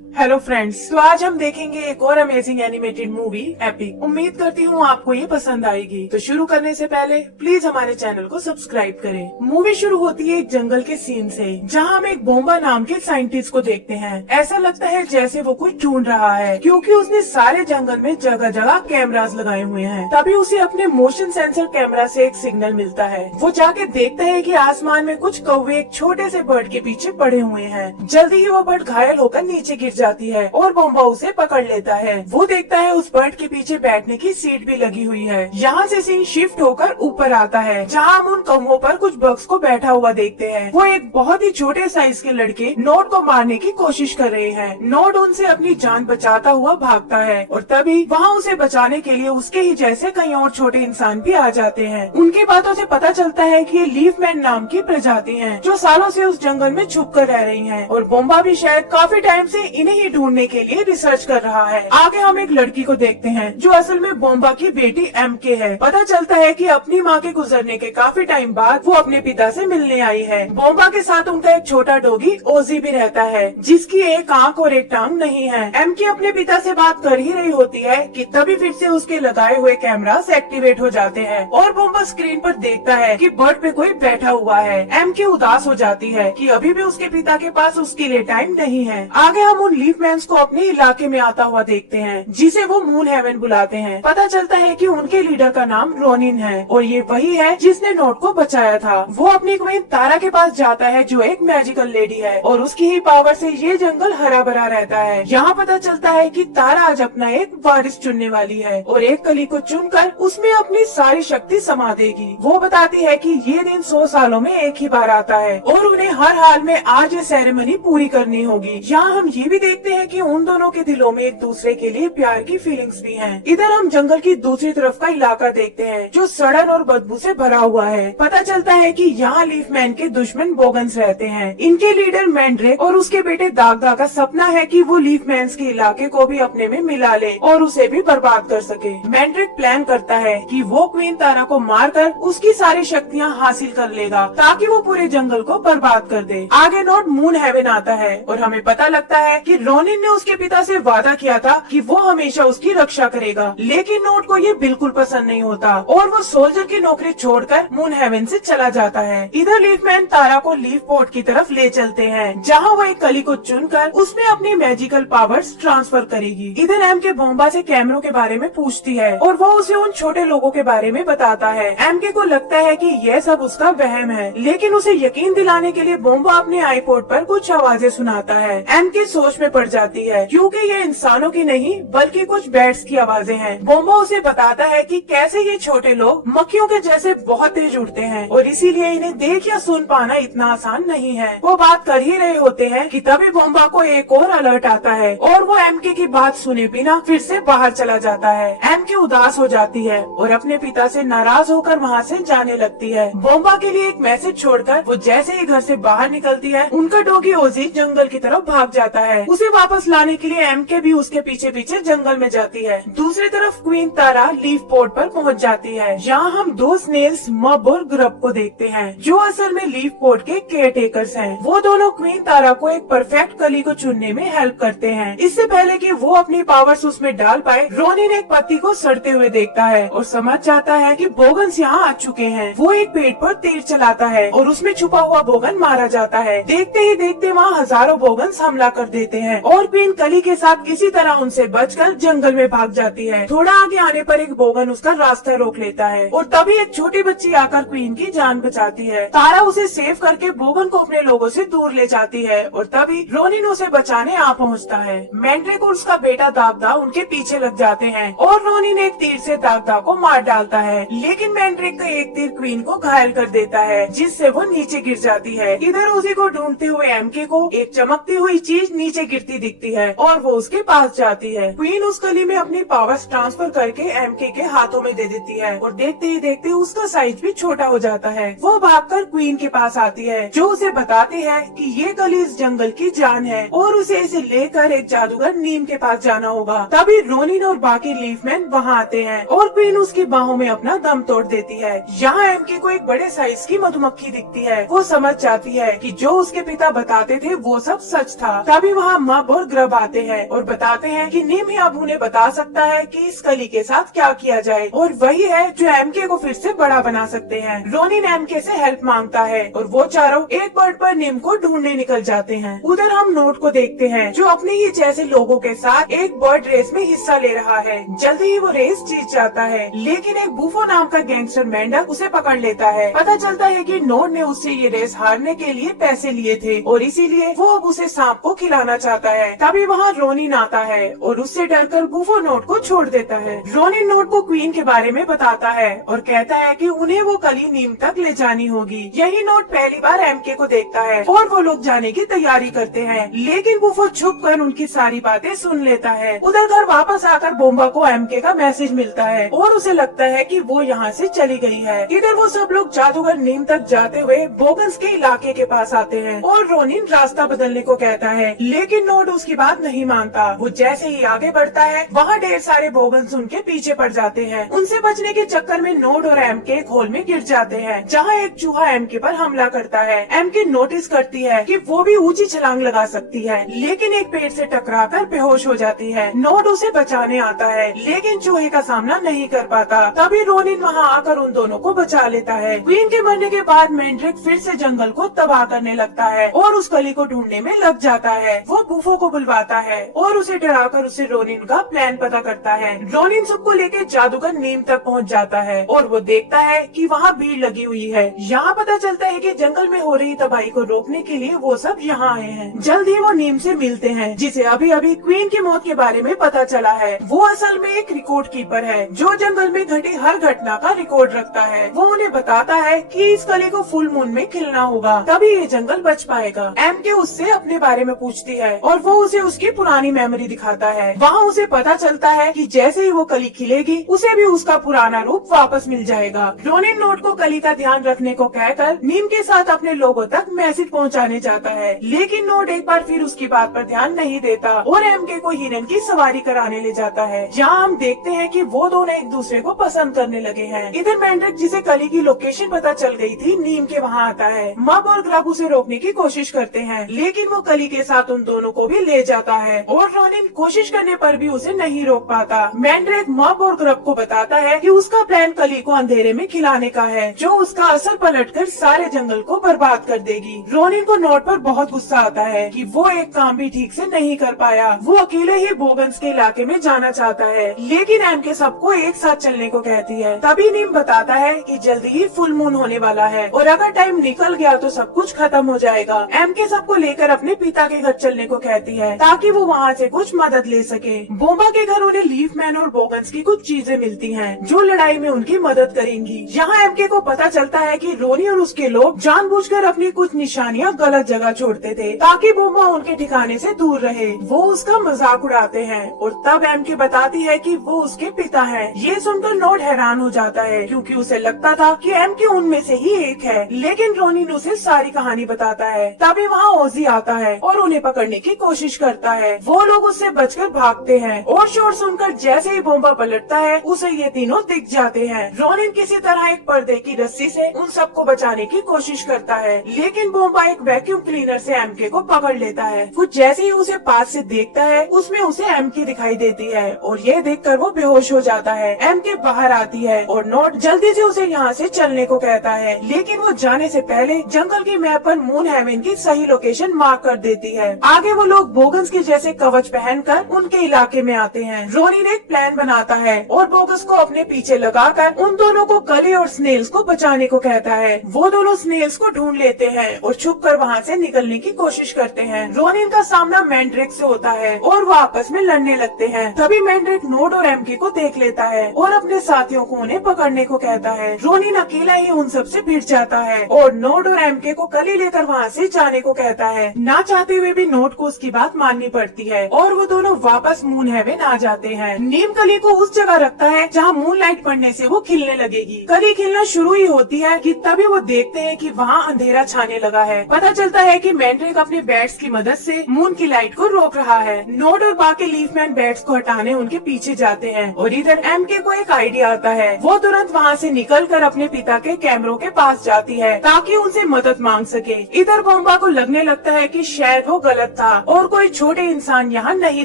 Hello friends, तो आज हम देखेंगे एक और अमेजिंग एनिमेटेड मूवी एपिक। उम्मीद करती हूँ आपको ये पसंद आएगी। तो शुरू करने से पहले प्लीज हमारे चैनल को सब्सक्राइब करें। मूवी शुरू होती है एक जंगल के सीन से, जहाँ हम एक बोम्बा नाम के साइंटिस्ट को देखते हैं। ऐसा लगता है जैसे वो कुछ ढूंढ रहा है, क्योंकि उसने सारे जंगल में जगह जगह कैमरास लगाए हुए हैं। तभी उसे अपने मोशन सेंसर कैमरा से एक सिग्नल मिलता है। वो जाके देखता है कि आसमान में कुछ कौवे एक छोटे से बर्ड के पीछे पड़े हुए हैं। जल्दी ही वो बर्ड घायल होकर नीचे गिर जाती है और बोम्बा उसे पकड़ लेता है। वो देखता है उस बर्ड के पीछे बैठने की सीट भी लगी हुई है। यहाँ से सीन शिफ्ट होकर ऊपर आता है, जहाँ हम उन कौवों पर कुछ बग्स को बैठा हुआ देखते हैं। वो एक बहुत ही छोटे साइज के लड़के नोड को मारने की कोशिश कर रहे हैं। नोड उनसे अपनी जान बचाता हुआ भागता है और तभी वहाँ उसे बचाने के लिए उसके ही जैसे कई और छोटे इंसान भी आ जाते हैं। उनकी बातों से पता चलता है कि ये लीफ मैन नाम की प्रजाति है, जो सालों से उस जंगल में छुप कर रह रही है। और बोम्बा भी शायद काफी टाइम से इन्हें ही ढूंढने के लिए रिसर्च कर रहा है। आगे हम एक लड़की को देखते हैं, जो असल में बोम्बा की बेटी MK है। पता चलता है कि अपनी माँ के गुजरने के काफी टाइम बाद वो अपने पिता से मिलने आई है। बोम्बा के साथ उनका एक छोटा डॉगी ओजी भी रहता है, जिसकी एक आंख और एक टांग नहीं है। MK अपने पिता से बात कर ही रही होती है कि तभी फिर से उसके लगाए हुए कैमरास एक्टिवेट हो जाते हैं और बोम्बा स्क्रीन पर देखता है कि बर्ड पे कोई बैठा हुआ है। MK उदास हो जाती है कि अभी भी उसके पिता के पास उसके लिए टाइम नहीं है। आगे हम उन लीफ मैन्स को अपने इलाके में आता हुआ देखते हैं, जिसे वो मून हेवन बुलाते हैं। पता चलता है कि उनके लीडर का नाम रोनिन है और ये वही है जिसने नोड को बचाया था। वो अपनी क्वीन तारा के पास जाता है, जो एक मैजिकल लेडी है और उसकी ही पावर से ये जंगल हरा भरा रहता है। यहाँ पता चलता है कि तारा आज अपना एक वारिस चुनने वाली है और एक कली को चुनकर उसमें अपनी सारी शक्ति समा देगी। वो बताती है कि ये दिन 100 सालों में एक ही बार आता है और उन्हें हर हाल में आज ये सेरेमनी पूरी करनी होगी। यहाँ हम ये भी देखते हैं कि उन दोनों के दिलों में एक दूसरे के लिए प्यार की फीलिंग्स भी हैं। इधर हम जंगल की दूसरी तरफ का इलाका देखते हैं, जो सड़न और बदबू से भरा हुआ है। पता चलता है कि यहाँ लीफ मैन के दुश्मन बोगन्स रहते हैं। इनके लीडर मैंड्रेक और उसके बेटे दागदा का सपना है कि वो लीफ मैन्स के इलाके को भी अपने में मिला ले और उसे भी बर्बाद कर सके। मैंड्रेक प्लान करता है कि वो क्वीन तारा को मारकर उसकी सारी शक्तियाँ हासिल कर लेगा, ताकि वो पूरे जंगल को बर्बाद कर दे। आगे नोड मून हेवन आता है और हमें पता लगता है कि रोनिन ने उसके पिता से वादा किया था कि वो हमेशा उसकी रक्षा करेगा, लेकिन नोड को ये बिल्कुल पसंद नहीं होता और वो सोल्जर की नौकरी छोड़कर मून हेवन से चला जाता है। इधर लीफ मैन तारा को लीफ पोर्ट की तरफ ले चलते हैं, जहाँ वो एक कली को चुनकर उसमें अपनी मैजिकल पावर्स ट्रांसफर करेगी। इधर MK बोम्बा से कैमरों के बारे में पूछती है और वो उसे उन छोटे लोगों के बारे में बताता है। MK को लगता है कि यह सब उसका वहम है, लेकिन उसे यकीन दिलाने के लिए बोम्बा अपने आईपोड पर कुछ आवाजें सुनाता है। MK सोच में पड़ जाती है, क्योंकि ये इंसानों की नहीं बल्कि कुछ बैट्स की आवाजें हैं। बोम्बा उसे बताता है कि कैसे ये छोटे लोग मक्खियों के जैसे बहुत तेज उड़ते हैं और इसीलिए इन्हें देख या सुन पाना इतना आसान नहीं है। वो बात कर ही रहे होते हैं कि तभी बोम्बा को एक और अलर्ट आता है और वो MK की बात सुने बिना फिर से बाहर चला जाता है। MK उदास हो जाती है और अपने पिता से नाराज होकर वहाँ से जाने लगती है। बोम्बा के लिए एक मैसेज छोड़कर वो जैसे ही घर से बाहर निकलती है, उनका डॉगी ओजी जंगल की तरफ भाग जाता है। उसे वापस लाने के लिए MK भी उसके पीछे पीछे जंगल में जाती है। दूसरी तरफ क्वीन तारा लीफ पोर्ट पर पहुंच जाती है। यहाँ हम दो स्नेल्स मब और ग्रब को देखते हैं, जो असल में लीफ पोर्ट के केयर टेकर्स हैं। वो दोनों क्वीन तारा को एक परफेक्ट कली को चुनने में हेल्प करते हैं। इससे पहले कि वो अपनी पावर्स उसमें डाल पाए, रोनिन एक पत्ती को सड़ते हुए देखता है और समझ जाता है कि बोगन्स यहाँ आ चुके हैं। वो एक पेड़ पर तीर चलाता है और उसमें छुपा हुआ बोगन मारा जाता है। देखते ही देखते वहाँ हजारों बोगन्स हमला कर देते हैं और क्वीन कली के साथ किसी तरह उनसे बचकर जंगल में भाग जाती है। थोड़ा आगे आने पर एक बोगन उसका रास्ता रोक लेता है और तभी एक छोटी बच्ची आकर क्वीन की जान बचाती है। तारा उसे सेव करके बोगन को अपने लोगों से दूर ले जाती है और तभी रोनिन उसे बचाने आ पहुंचता है। मैंड्रेक और उसका बेटा दागदा उनके पीछे लग जाते हैं और रोनिन एक तीर से दागदा को मार डालता है, लेकिन मैंड्रेक का एक तीर क्वीन को घायल कर देता है, जिससे वो नीचे गिर जाती है। इधर उसी को ढूंढते हुए MK को एक चमकती हुई चीज नीचे गिरती दिखती है और वो उसके पास जाती है। क्वीन उस कली में अपनी पावर्स ट्रांसफर करके MK के हाथों में दे देती है और देखते ही देखते उसका साइज भी छोटा हो जाता है। वो भागकर क्वीन के पास आती है, जो उसे बताती है कि ये कली इस जंगल की जान है और उसे इसे लेकर एक जादूगर नीम के पास जाना होगा। तभी रोनिन और बाकी लीफ मैन वहाँ आते हैं और क्वीन उसकी बाहों में अपना दम तोड़ देती है। यहाँ MK को एक बड़े साइज की मधुमक्खी दिखती है। वो समझ जाती है कि जो उसके पिता बताते थे वो सब सच था। तभी वहाँ वहाँ मब और ग्रब आते हैं और बताते हैं कि नीम ही अब उन्हें बता सकता है कि इस कली के साथ क्या किया जाए और वही है जो एमके को फिर से बड़ा बना सकते हैं। रोनिन एमके से हेल्प मांगता है और वो चारों एक बर्ड पर नीम को ढूंढने निकल जाते हैं। उधर हम नोट को देखते हैं जो अपने ही जैसे लोगों के साथ एक बर्ड रेस में हिस्सा ले रहा है। जल्दी ही वो रेस जीत जाता है, लेकिन एक बूफो नाम का गैंगस्टर मेंढक उसे पकड़ लेता है। पता चलता है कि नोट ने उससे ये रेस हारने के लिए पैसे लिए थे और इसीलिए वो अब उसे सांप को खिलाना चाहता है। तभी वहाँ रोनिन आता है और उससे डरकर बूफो नोट को छोड़ देता है। रोनिन नोट को क्वीन के बारे में बताता है और कहता है कि उन्हें वो कली नीम तक ले जानी होगी। यही नोट पहली बार एमके को देखता है और वो लोग जाने की तैयारी करते हैं, लेकिन बूफो छुप कर उनकी सारी बातें सुन लेता है। उधर घर वापस आकर बोम्बा को एमके का मैसेज मिलता है और उसे लगता है कि वो यहाँ से चली गई है। इधर वो सब लोग जादूगर नीम तक जाते हुए बोगन्स के इलाके के पास आते हैं और रोनिन रास्ता बदलने को कहता है, लेकिन नोट उसकी बात नहीं मानता। वो जैसे ही आगे बढ़ता है वहाँ ढेर सारे बोगन्स उनके पीछे पड़ जाते हैं। उनसे बचने के चक्कर में नोट और एमके एक होल में गिर जाते हैं जहाँ एक चूहा एमके पर हमला करता है। एमके नोटिस करती है कि वो भी ऊंची छलांग लगा सकती है, लेकिन एक पेड़ से टकराकर बेहोश हो जाती है। नोट उसे बचाने आता है, लेकिन चूहे का सामना नहीं कर पाता। तभी रोनिन वहाँ आकर उन दोनों को बचा लेता है। क्वीन के मरने के बाद मैंड्रिक फिर से जंगल को तबाह करने लगता है और उस कली को ढूंढने में लग जाता है। वो बूफो को बुलवाता है और उसे डराकर उसे रोनिन का प्लान पता करता है। रोनिन सबको लेकर जादूगर नीम तक पहुँच जाता है और वो देखता है कि वहाँ भीड़ लगी हुई है। यहाँ पता चलता है कि जंगल में हो रही तबाही को रोकने के लिए वो सब यहाँ आए हैं। जल्द ही वो नीम से मिलते हैं जिसे अभी अभी क्वीन की मौत के बारे में पता चला है। वो असल में एक रिकॉर्ड कीपर है जो जंगल में घटी हर घटना का रिकॉर्ड रखता है। वो उन्हें बताता है कि इस कली को फुल मून में खिलना होगा, तभी ये जंगल बच पाएगा। एमके उससे अपने बारे में पूछती है और वो उसे उसकी पुरानी मेमोरी दिखाता है। वहाँ उसे पता चलता है कि जैसे ही वो कली खिलेगी उसे भी उसका पुराना रूप वापस मिल जाएगा। रोनिन नोट को कली का ध्यान रखने को कहकर नीम के साथ अपने लोगों तक मैसेज पहुंचाने जाता है, लेकिन नोट एक बार फिर उसकी बात पर ध्यान नहीं देता और एमके को हिरन की सवारी कराने ले जाता है। यहाँ हम देखते हैं कि वो दोनों एक दूसरे को पसंद करने लगे हैं। इधर मैंड्रिक जिसे कली की लोकेशन पता चल गई थी नीम के वहाँ आता है। मब और ग्रब उसे रोकने की कोशिश करते हैं, लेकिन वो कली के साथ उन दोनों को भी ले जाता है और रोनिन कोशिश करने पर भी उसे नहीं रोक पाता। मैंड्रिक मब और ग्रब को बताता है कि उसका प्लान कली को अंधेरे में खिलाने का है जो उसका असर पलटकर सारे जंगल को बर्बाद कर देगी। रोनिन को नोट पर बहुत गुस्सा आता है कि वो एक काम भी ठीक से नहीं कर पाया। वो अकेले ही बोगन्स के इलाके में जाना चाहता है, लेकिन एमके सबको एक साथ चलने को कहती है। तभी नीम बताता है कि जल्दी ही फुल मून होने वाला है और अगर टाइम निकल गया तो सब कुछ खत्म हो जाएगा। एमके सबको लेकर अपने पिता के घर चलने को कहती है ताकि वो वहाँ से कुछ मदद ले सके। बोम्बा के घर उन्हें लीफ मैन और बोगन्स की कुछ चीजें मिलती हैं जो लड़ाई में उनकी मदद करेंगी। यहाँ एमके को पता चलता है कि रोनी और उसके लोग जानबूझकर अपनी कुछ निशानियाँ गलत जगह छोड़ते थे ताकि बोम्बा उनके ठिकाने से दूर रहे। वो उसका मजाक उड़ाते हैं और तब एमके बताती है कि वो उसके पिता हैं। ये सुनकर नोट हैरान हो जाता है क्योंकि उसे लगता था कि एमके उनमें से ही एक है, लेकिन रोनिन उसे सारी कहानी बताता है। तभी वहाँ ओजी आता है और उन्हें पकड़ने की कोशिश करता है। वो लोग उससे बचकर भागते हैं और शोर सुनकर जैसे ही बोम्बा पलटता है उसे ये तीनों दिख जाते हैं। रोनिन किसी तरह एक पर्दे की रस्सी से उन सबको बचाने की कोशिश करता है, लेकिन बोम्बा एक वैक्यूम क्लीनर से एमके को पकड़ लेता है। कुछ जैसे ही उसे पास से देखता है उसमें उसे एमके दिखाई देती है और ये देखकर वो बेहोश हो जाता है। एमके बाहर आती है और नोट जल्दी से उसे यहाँ से चलने को कहता है, लेकिन वो जाने से पहले जंगल की मैप पर मून हेवन की सही लोकेशन मार्क कर देती है। आगे वो लोग बोगन्स के जैसे कवच पहनकर उनके इलाके में आते हैं। रोनिन एक प्लान बनाता है और बोगस को अपने पीछे लगाकर उन दोनों को कली और स्नेल्स को बचाने को कहता है। वो दोनों स्नेल्स को ढूंढ लेते हैं और छुपकर वहाँ से निकलने की कोशिश करते हैं। रोनिन का सामना मैंड्रिक से होता है और वो आपस में लड़ने लगते हैं। तभी मैंड्रिक नोट और एमके को देख लेता है और अपने साथियों को उन्हें पकड़ने को कहता है। रोनिन अकेला ही उन सब से भिड़ जाता है और नोट और एमके को कली लेकर वहाँ से जाने को कहता है। ना चाहते हुए भी नोट को उसकी बात माननी पड़ती है और वो दोनों वापस मून हेवन आ जाते हैं। नीम कली को उस जगह रखता है जहाँ मून लाइट पड़ने से वो खिलने लगेगी। कली खिलना शुरू ही होती है कि तभी वो देखते हैं कि वहाँ अंधेरा छाने लगा है। पता चलता है कि मैंड्रिक अपने बैट्स की मदद से मून की लाइट को रोक रहा है। नोट और बाकी लीफमैन बैट्स को हटाने उनके पीछे जाते हैं और इधर एमके को एक आइडिया आता है। वो तुरंत वहाँ से निकलकर अपने पिता के कैमरों के पास जाती है ताकि उनसे मदद मांग सके। इधर बोम्बा को लगने लगता है कि शायद वो गलत था और कोई छोटे इंसान यहाँ नहीं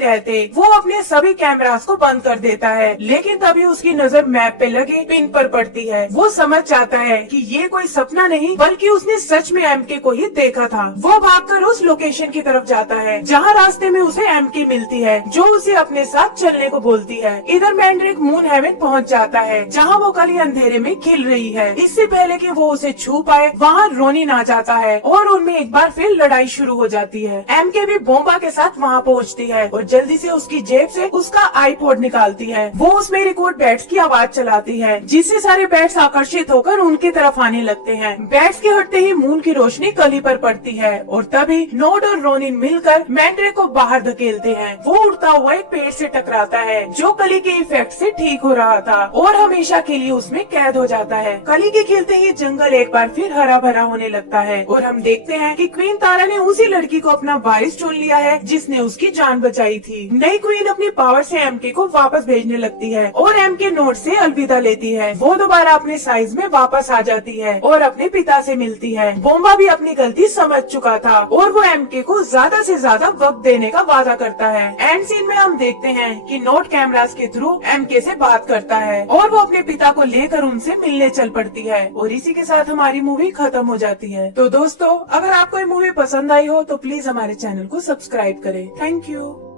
रहते। वो अपने सभी कैमरास को बंद कर देता है, लेकिन तभी उसकी नजर मैप पे लगे पिन पर पड़ती है। वो समझ जाता है कि ये कोई सपना नहीं बल्कि उसने सच में एमके को ही देखा था। वो भागकर उस लोकेशन की तरफ जाता है जहाँ रास्ते में उसे एमके मिलती है, जो उसे अपने साथ चलने को बोलती है। इधर मैंड्रिक मून हेवन पहुँच जाता है जहाँ वो कली अंधेरे में खिल रही है। इससे पहले कि वो उसे छू पाए वहाँ रोनिन आ जाता है और उनमें एक बार फिर लड़ाई शुरू हो जाती है। एमके भी बोम्बा के साथ वहाँ पहुँचती है और जल्दी से उसकी जेब से उसका आईपॉड निकालती है। वो उसमें रिकॉर्ड बैट्स की आवाज चलाती है, जिससे सारे बैट्स आकर्षित होकर उनकी तरफ आने लगते हैं। बैट्स के हटते ही मून की रोशनी कली पर पड़ती है और तभी नोड और रोनिन मिलकर मैंड्रिक को बाहर धकेलते हैं। वो उड़ता हुआ एक पेड़ से टकराता है जो कली के इफेक्ट से ठीक हो रहा था और हमेशा के लिए उसमें कैद हो जाता है। कली के खिलते ही जंगल एक बार फिर हरा भरा होने लगता है और हम देखते हैं कि क्वीन तारा ने उसी लड़की को अपना वारिस चुन लिया है जिसने उसकी जान बचाई थी। नई क्वीन अपनी पावर से एमके को वापस भेजने लगती है और एमके नोड से अलविदा लेती है। वो दोबारा अपने साइज में वापस आ जाती है और अपने पिता से मिलती है। बोम्बा भी अपनी गलती समझ चुका था और वो एमके को ज्यादा से ज्यादा वक्त देने का वादा करता है। एंड सीन में हम देखते हैं कि नोट कैमरास के थ्रू एमके से बात करता है और वो अपने पिता को लेकर उनसे मिलने चल पड़ती है और इसी के साथ हमारी मूवी खत्म हो जाती है। तो दोस्तों, अगर आपको ये मूवी पसंद आई हो तो प्लीज हमारे चैनल को सब्सक्राइब करें। Thank you.